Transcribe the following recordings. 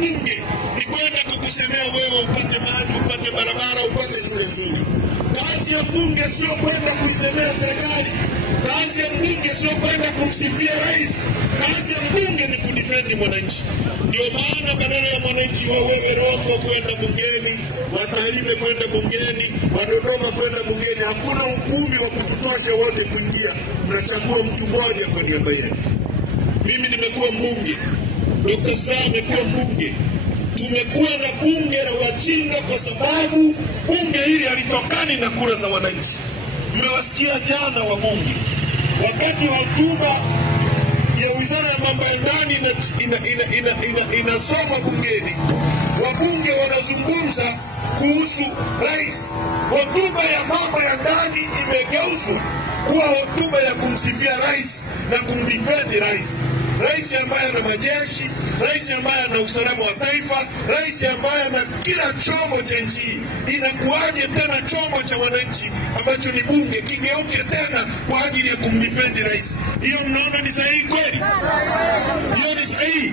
Bunge ni kwenda kukusemea wewe upate maji, upate barabara, upate shule nzuri. Kazi ya bunge sio kwenda kuisemea serikali. Kazi ya bunge sio kwenda kumsifia rais. Kazi ya bunge ni kudefend mwananchi. Ndio maana badala ya mwananchi wa wewe Rombo kwenda bungeni, Watalime kwenda bungeni, Wadodoma kwenda bungeni, hakuna ukumbi wa kututosha wote kuingia. Mnachagua mtu mmoja kwa niaba yenu. Mimi nimekuwa mbunge. Dr. Slaa amekuwa mbunge. Tumekuwa na bunge la wajinga kwa sababu bunge hili halitokani na kura za wananchi. Mmewasikia jana wabunge wakati wa hotuba ya Wizara ya Mambo ya Ndani inasoma bungeni, wabunge wanazungumza kuhusu rais. Hotuba ya mambo ya ndani imegeuzwa kuwa hotuba ya kumsifia rais na kumdefend rais. Rais ambaye ana majeshi, rais ambaye ana usalama wa taifa, rais ambaye ana kila chombo cha nchi. Inakuwaje tena chombo cha wananchi ambacho ni bunge kigeuke tena kwa ajili ya kumdefend rais? Hiyo mnaona ni sahihi kweli? Hiyo ni sahihi?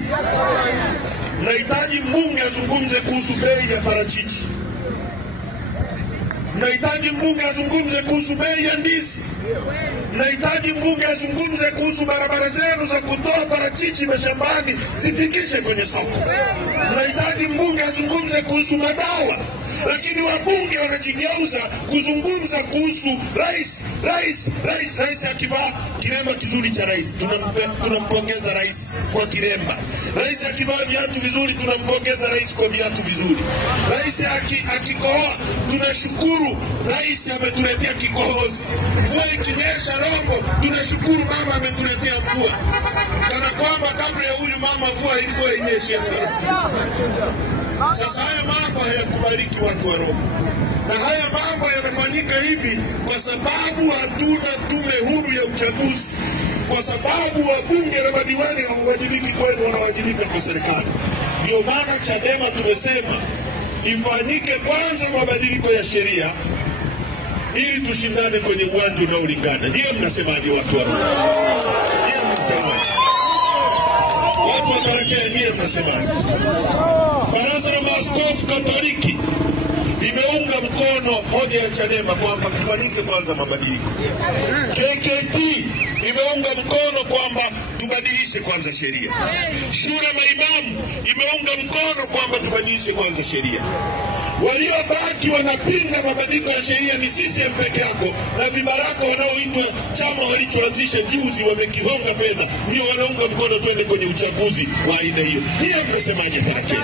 Nahitaji mbunge azungumze kuhusu bei ya parachichi. Nahitaji mbunge azungumze kuhusu bei ya ndizi. Nahitaji mbunge azungumze kuhusu barabara zenu za kutoa parachichi mashambani zifikishe kwenye soko. Nahitaji mbunge azungumze kuhusu madawa. Lakini wabunge wanajigeuza kuzungumza kuhusu rais. Rais akivaa kiremba kizuri cha rais, tunampongeza rais kwa kiremba. Rais akivaa viatu vizuri, tunampongeza rais kwa viatu vizuri. Rais akikohoa, tunashukuru rais ametuletea kikohozi. Mvua ikinyesha Rombo, tunashukuru mama ametuletea mvua. Kana kwamba kabla ya huyu mama mvua ilikuwa inyeshe. Sasa haya mambo hayakubaliki watu wa Rombo. Na haya mambo yanafanyika hivi kwa sababu hatuna tume huru ya uchaguzi. Kwa sababu wabunge na madiwani hawawajibiki kwenu, wanawajibika kwa serikali. Ndio maana Chadema tumesema ifanyike kwanza mabadiliko ya sheria ili tushindane kwenye uwanja unaolingana. Ndio mnasemaje watu wa Rombo? Ndio mnasemaje? Watu wa Karakea ndio mnasemaje? Baraza la Maaskofu Katoliki limeunga mkono hoja ya Chadema kwamba kufanyike kwanza mabadiliko. KKT imeunga mkono kwamba tubadilishe kwanza sheria. Shule maimamu imeunga mkono kwamba tubadilishe kwanza sheria. Waliobaki wanapinga mabadiliko ya sheria ni CCM peke yako na vibaraka wanaoitwa chama walichoanzisha juzi wamekihonga fedha, ndio wanaunga mkono twende kwenye uchaguzi wa aina hiyo. Hiyo tunasemaje Karakea?